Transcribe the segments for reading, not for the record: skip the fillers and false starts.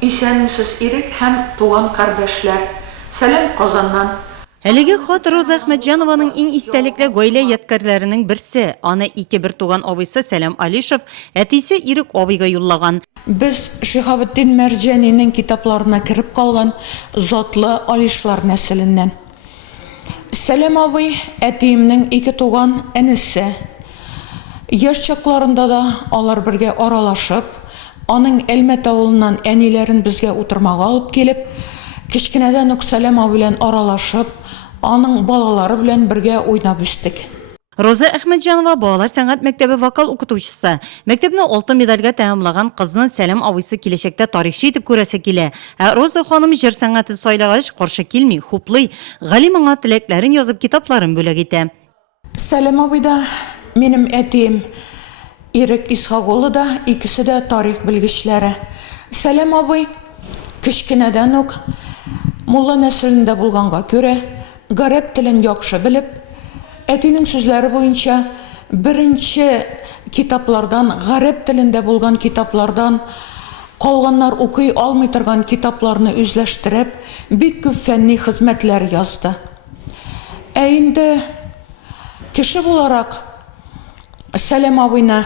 Исәнмесез ирек һәм туган кардәшләр. Сәлам Казаннан. Әлеге хат Роза Әхмәтҗанованың иң истәлекле гаилә ядкарларының берсе. Аны ике бер туган абыйсы Сәлам Алишев, әтисе Ирек абыйга юллаган. Без Шиһабетдин Мәрҗәнинең китапларына кирип калган затлы Алишлар нәселеннән. Сәлам абый әтиемнең ике туган әнисе. Яшь чакларында да алар бергә аралашып, аның Әлмәт авылыннан әниләрен безгә утырмага алып килеп, кичкенәдән үк Сәлам абый белән аралашып, аның балалары белән бергә уйнап үстек. Роза Әхмәтҗанова балалар сәнгать мәктәбе вокал укытучысы. Мәктәпне алтын медальгә тәмамлаган кызның Сәлам абыйсы киләчәктә тарихчы итеп күрәсе килә. Роза ханым җыр сәнгатен сайлагач каршы килми, хуплый, галим аңа теләкләрен язып китапларын бүләк итә. Сәлам абый да, минем әтием Ирек Исхак да, икесе дә тарих белгечләре. Сәлам абый кичкенәдән үк мулла нәселендә булганга күрә, гарәп телен яхшы белеп, әтинең сүзләре буенча беренче китаплардан, гарәп телендә булган китаплардан калганнар укый алмый торган китапларны үзләштереп, бик күп фәнни хезмәтләр язды. Инде кеше буларак Сәлам абыйны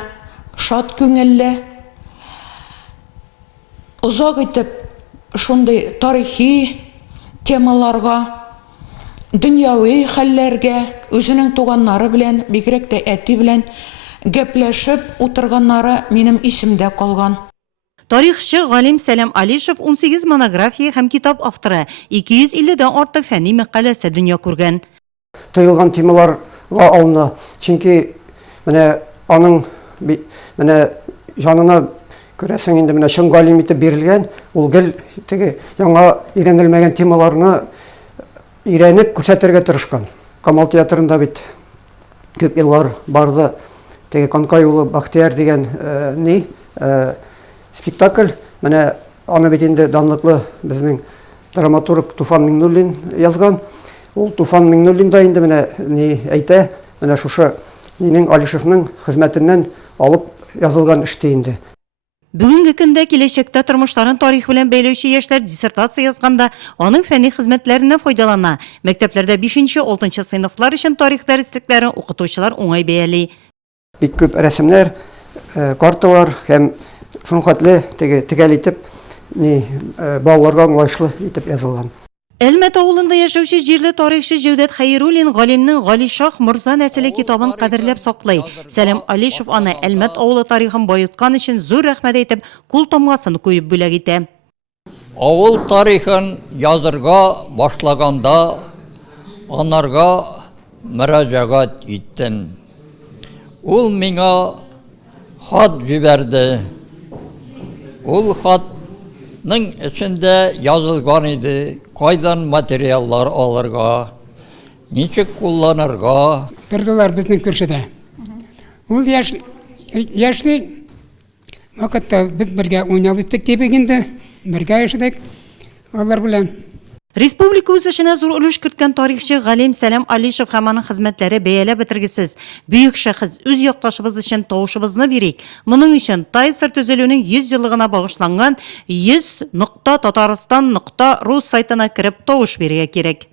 шат күңелле, озак итеп шундый тарихи темаларга, дөньяви хәлләргә, үзенең туганнары белән, бигрәк тә әти белән гәпләшеп утырганнары минем исемдә калган. Тарихчы галим Сәлам Алишев 18 монография һәм китап авторы, 250дән артык фәнни мәкаләсе дөнья күргән. Тоелган темаларга алына, чөнки менә аның менә җанына күрәсең инде менә чын галим итеп бирелгән, ул гел теге яңа өйрәнелмәгән темаларны өйрәнеп күрсәтергә тырышкан. Камал театрында бит күп еллар барды, теге Канкай улы Бахтияр дигән спектакль, менә аны бит инде данлыклы безнең драматург Туфан Миңнуллин язган. Ул Туфан Миңнуллин да инде менә әйтә, менә шушы Нинең Алишевның хезмәтеннән алып язылган эште инде. Бүгенге көндә киләчәктә тормышларын тарих белән бәйләүче яшьләр диссертация язганда, аның фәнни хезмәтләреннән файдалана. Мәктәпләрдә 5-6 сыйныфлар өчен тарих дәреслекләрен укытучылар уңай бәяли. Бик күп рәсемнәр, карталар һәм шуның хәтле тегәл итеп балаларга аңлаешлы итеп язылган. Әлмәт авылында яшәүче җирле тарихчы Җәүдәт Хәйруллин галимнең Галишах Морза нәселе китабын кадерләп саклый. Сәлам Алишев аны Әлмәт авылы тарихын баюткан өчен зур рәхмәт әйтеп, кул тамгасын куеп бүләк итә. Авыл тарихын язырга башлаганда анарга мөрәҗәгать иттем. Ул миңа хат җибәрде. Ул хатның эчендә язылган иде, кайдан материаллар алырга, ничек кулланырга. Тордылар безнең күршедә. Ул яшьли вакытта без бергә уйнап үстек кебек инде, бергә яшәдек алар белән. Республика үсешенә зур өлеш керткән тарихчы галим Сәлам Алишев һәм аның хезмәтләре бәяләп бетергесез. Бөек шәхес үз якташыбыз өчен тавышыбызны бирик. Моның өчен Тайсыр төзелүнең 100 еллыгына багышланган 100.Tataristan.ru сайтына кирип тавыш бирергә кирәк.